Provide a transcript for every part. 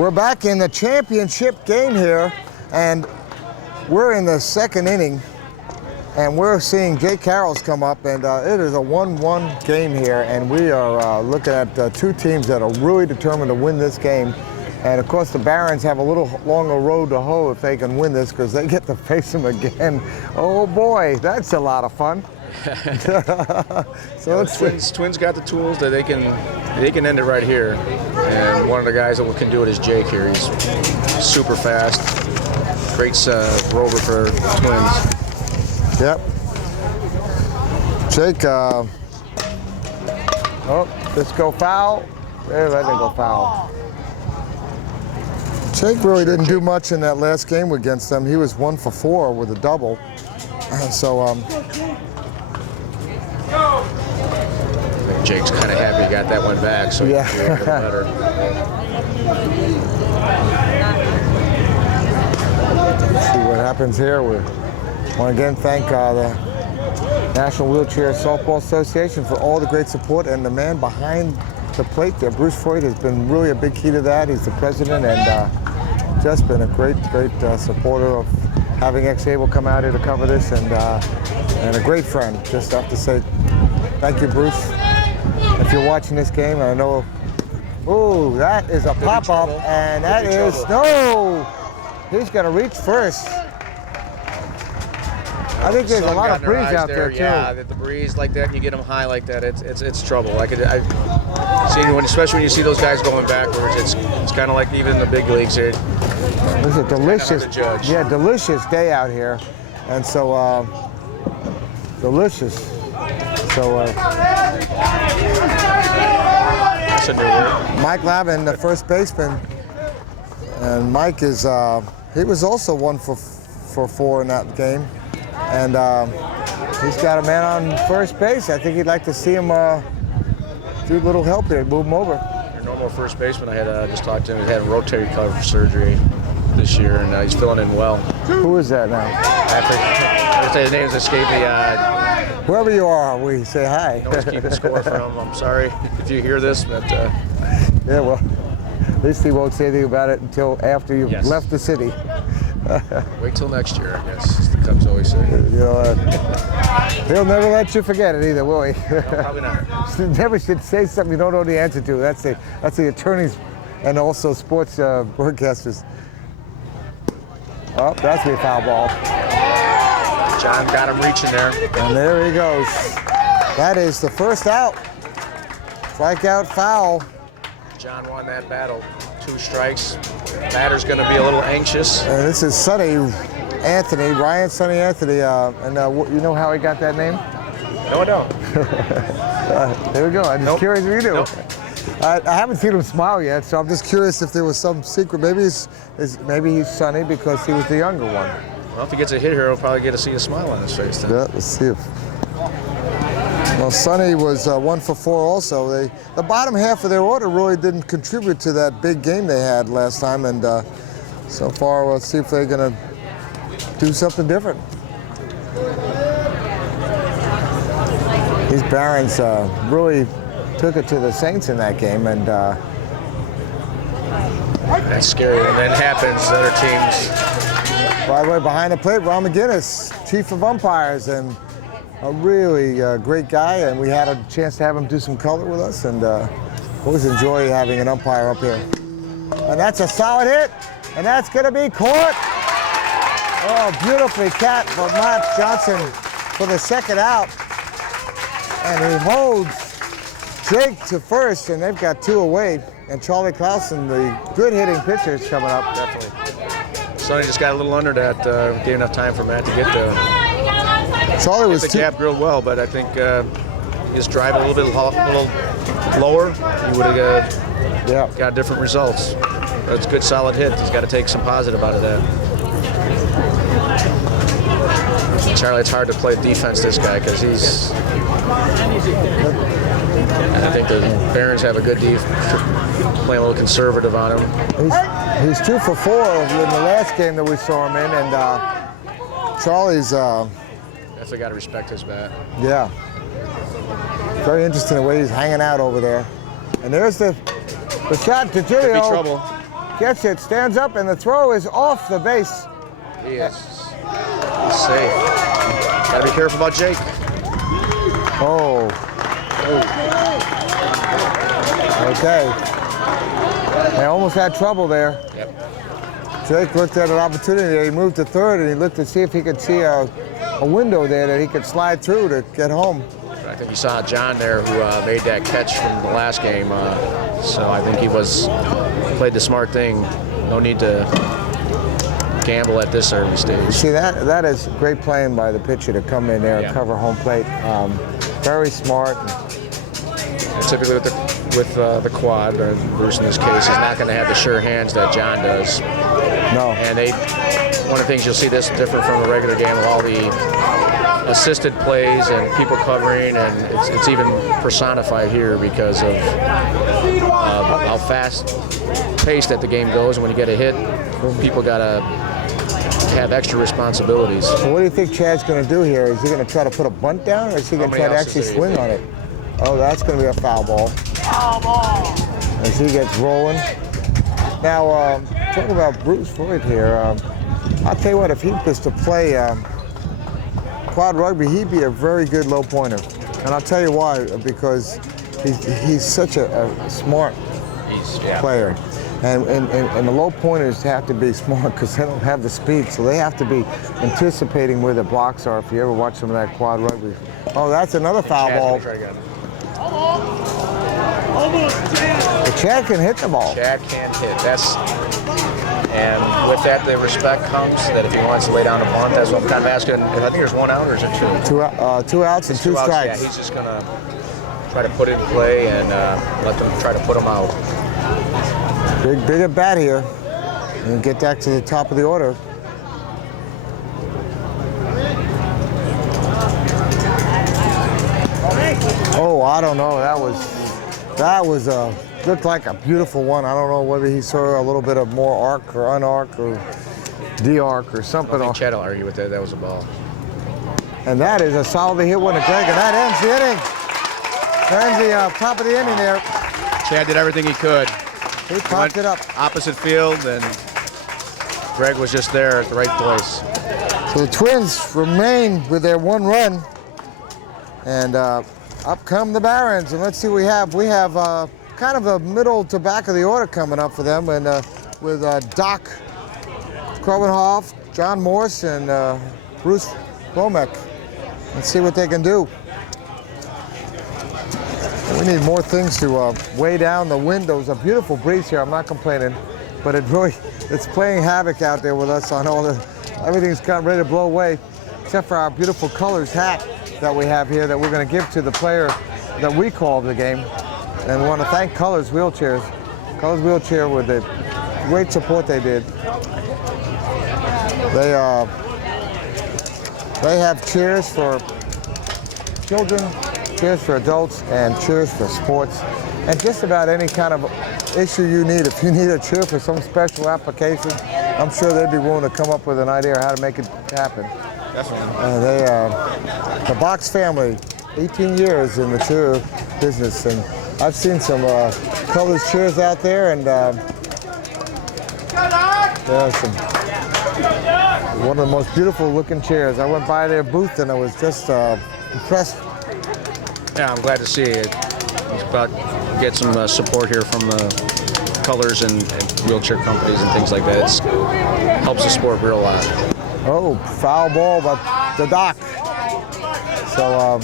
We're back in the championship game here, and we're in the second inning, and we're seeing Jake Carrolls come up, and it is a 1-1 game here, and we are looking at two teams that are really determined to win this game. And of course, the Barons have a little longer road to hoe if they can win this, because they get to face them again. Oh boy, that's a lot of fun. So Twins got the tools that they can end it right here, and one of the guys that can do it is Jake here. He's super fast, great rover for Twins. Yep. Jake, oh, let's go foul. There, let it go foul. Jake really didn't do much in that last game against them. He was 1 for 4 with a double. So, Jake's kind of happy he got that one back, so yeah. He can do a little better. Let's see what happens here. We want to again thank the National Wheelchair Softball Association for all the great support, and the man behind the plate there, Bruce Freud, has been really a big key to that. He's the president, and just been a great supporter of having X-Able come out here to cover this, and a great friend. Just have to say thank you, Bruce. If you're watching this game, I know, oh, that is a pop-up, and that is, no, he's gonna reach first. I think there's a lot of breeze out there too. Yeah, the breeze like that, and you get them high like that, it's trouble. Like I've seen especially when you see those guys going backwards, it's kind of like even in the big leagues here. It's a delicious, delicious day out here, and so delicious. So Mike Lavin, the first baseman, and Mike is he was also 1 for 4 in that game, and he's got a man on first base. I think he'd like to see him do a little help there, move him over. Your normal first baseman, I had just talked to him. He had rotary cuff surgery this year, and he's filling in well. Who is that now? I say his name's escaped me. Whoever you are, we say hi. No one's keeping score for him. I'm sorry if you hear this, but yeah, well, at least he won't say anything about it until after you've left the city. Wait till next year, I guess, as the Cubs always say. You know, he'll never let you forget it either, will he? No, probably not. Never should say something you don't know the answer to. That's the attorneys and also sports broadcasters. Oh, that's a foul ball. John got him reaching there. And there he goes. That is the first out. Strikeout, foul. John won that battle. 2 strikes. Batter's going to be a little anxious. And this is Sonny Anthony, Ryan Sonny Anthony. And you know how he got that name? No, I don't. There we go. I'm just curious if you do. Nope. I haven't seen him smile yet, so I'm just curious if there was some secret. Maybe he's Sonny because he was the younger one. Well, if he gets a hit here, he'll probably get to see a smile on his face then. Yeah, let's see if. Well, Sonny was 1 for 4 also. The bottom half of their order really didn't contribute to that big game they had last time, and so far, let's see if they're going to do something different. These Barons really took it to the Saints in that game, and that's scary when that happens. Other teams. By the way, behind the plate, Ron McGinnis, chief of umpires, and a really great guy, and we had a chance to have him do some color with us, and always enjoy having an umpire up here. And that's a solid hit, and that's going to be caught. Oh, beautifully cat from Matt Johnson for the second out. And he holds Jake to first, and they've got 2 away. And Charlie Clausen, the good hitting pitcher, is coming up. Definitely. Sonny just got a little under that, gave enough time for Matt to get there. Charlie was the gap real well, but I think just drive a little bit lower, he would have got different results. But it's a good solid hit. He's got to take some positive out of that. Charlie, it's hard to play defense this guy because he's. I think the Barons have a good defense, playing a little conservative on him. He's 2 for 4 in the last game that we saw him in, and Charlie's. Definitely got to respect his bat. Yeah. Very interesting the way he's hanging out over there. And there's the shot to Julio. Could be trouble. gets it, stands up, and the throw is off the base. He is safe. Gotta be careful about Jake. Oh. Okay. They almost had trouble there. Yep. Jake looked at an opportunity. He moved to third, and he looked to see if he could see a window there that he could slide through to get home. I think you saw John there who made that catch from the last game. So I think he played the smart thing. No need to gamble at this early stage. See, that is great playing by the pitcher to come in there and cover home plate. Very smart. And typically with the quad, or Bruce in this case, is not going to have the sure hands that John does. No. And one of the things you'll see this different from a regular game with all the assisted plays and people covering, and it's even personified here because of how fast-paced that the game goes. And when you get a hit, people got to have extra responsibilities. So what do you think Chad's going to do here? Is he going to try to put a bunt down, or is he going to try to actually swing on it? Oh, that's going to be a foul ball. Foul ball. As he gets rolling. Now, talking about Bruce Floyd here, I'll tell you what, if he was to play quad rugby, he'd be a very good low pointer. And I'll tell you why, because he's such a smart player. And the low pointers have to be smart because they don't have the speed, so they have to be anticipating where the blocks are if you ever watch some of that quad rugby. Oh, that's another foul ball. But Chad can hit the ball. Chad can hit. And with that, the respect comes that if he wants to lay down a bunt, that's what I'm kind of asking. I think there's one out, or is it two? Two outs and two strikes. Yeah, he's just going to try to put it in play and let them try to put him out. Big at bat here. And get back to the top of the order. Oh, I don't know. That was looked like a beautiful one. I don't know whether he saw a little bit of more arc or unarc or de-arc or something. I think Chad will argue with that. That was a ball. And that is a solidly hit one to Greg, and that ends the inning. That ends the top of the inning there. Chad did everything he could. He popped it up. Opposite field, and Greg was just there at the right place. So the Twins remain with their one run, and up come the Barons. And let's see what we have. We have kind of a middle to back of the order coming up for them, and with Doc Krovenhoff, John Morse, and Bruce Romek. Let's see what they can do. We need more things to weigh down the windows. A beautiful breeze here. I'm not complaining, but it's playing havoc out there with us on everything's kind of ready to blow away, except for our beautiful colors hat that we have here that we're going to give to the player that we called the game. And we want to thank Colors Wheelchairs. Colors Wheelchair with the great support they did. They have chairs for children, chairs for adults, and chairs for sports, and just about any kind of issue you need. If you need a chair for some special application, I'm sure they'd be willing to come up with an idea how to make it happen. Definitely. The Box family, 18 years in the chair business, and I've seen some Colors chairs out there, and one of the most beautiful looking chairs. I went by their booth and I was just impressed. Yeah, I'm glad to see it. It's about to get some support here from the Colors and wheelchair companies and things like that. It helps the sport real lot. Oh, foul ball by the Doc. So,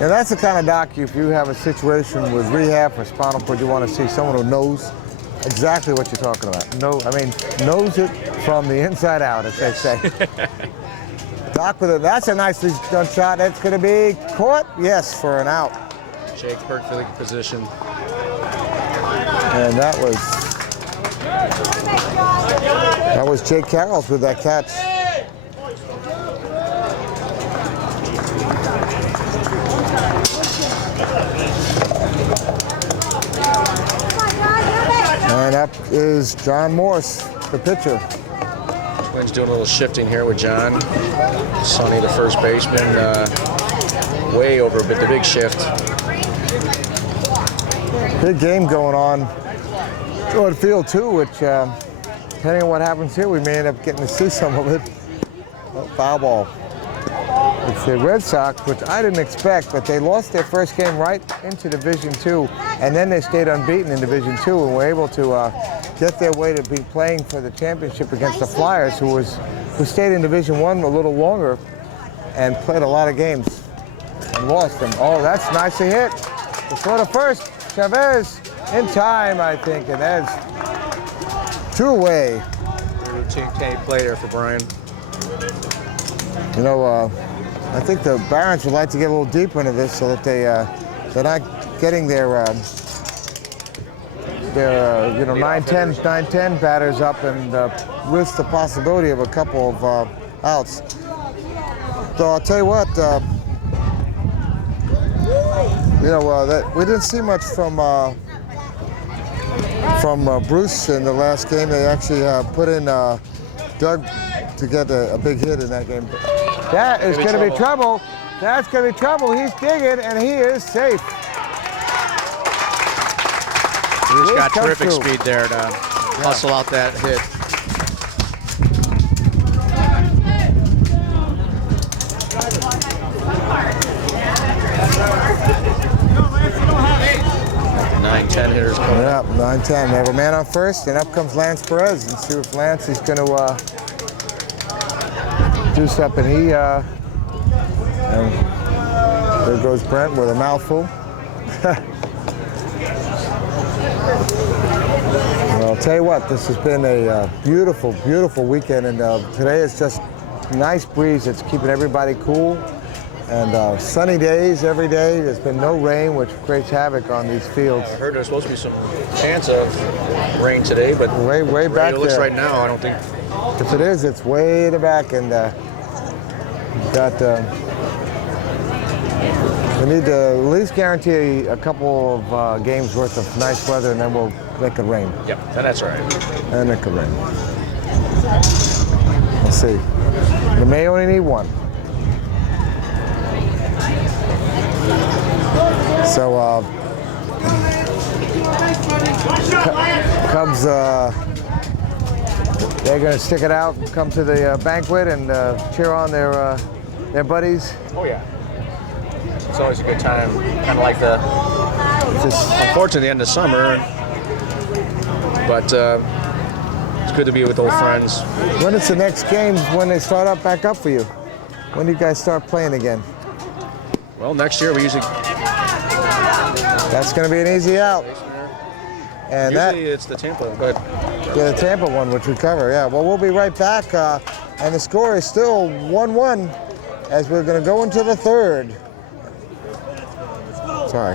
yeah, that's the kind of doc, if you have a situation with rehab for spinal cord, you want to see someone who knows exactly what you're talking about. Knows it from the inside out, as they say. Doc that's a nicely done shot. That's going to be caught, yes, for an out. Jake perfect position. And that was Jake Carrolls with that catch. And up is John Morse, the pitcher. Twins doing a little shifting here with John. Sonny, the first baseman, way over the big shift. Big game going on Jordan Field too, which depending on what happens here, we may end up getting to see some of it. Oh, foul ball. It's the Red Sox, which I didn't expect, but they lost their first game right into Division II, and then they stayed unbeaten in Division II and were able to get their way to be playing for the championship against the Flyers, who stayed in Division I a little longer and played a lot of games and lost them. Oh, that's nicely hit. Before the first, Chavez in time, I think, and that's 2 away. Routine play there for Brian. You know, I think the Barons would like to get a little deeper into this so that they're not getting their 9-10 batters up and risk the possibility of a couple of outs. So I'll tell you what, that we didn't see much from Bruce in the last game. They actually put in Doug to get a big hit in that game. That is going to be trouble. That's going to be trouble. He's digging, and he is safe. Bruce got terrific speed there to hustle out that hit. Nine-10 hitters coming up. 9-10. They have a man on first, and up comes Lance Perez. And see if Lance is going to do something. And there goes Brent with a mouthful. Well, I'll tell you what, this has been a beautiful, beautiful weekend, and today is just a nice breeze. It's keeping everybody cool, and sunny days every day. There's been no rain, which creates havoc on these fields. I heard there's supposed to be some chance of rain today, but way back it looks there. right now, I don't think. If it is, it's way in the back, and we need to at least guarantee a couple of games worth of nice weather, and then we'll make it rain. Yep, that's all right. And it could rain. Let's see. We may only need one. So Cubs, they're going to stick it out, come to the banquet, and cheer on their buddies. Oh yeah. It's always a good time, kind of like unfortunately the end of summer, but it's good to be with old friends. When is the next game when they start up back up for you? When do you guys start playing again? Well, next year we usually... That's going to be an easy out. And usually it's the Tampa, but... Yeah, the Tampa one, which we cover, yeah. Well, we'll be right back, and the score is still 1-1 as we're going to go into the third. Sorry.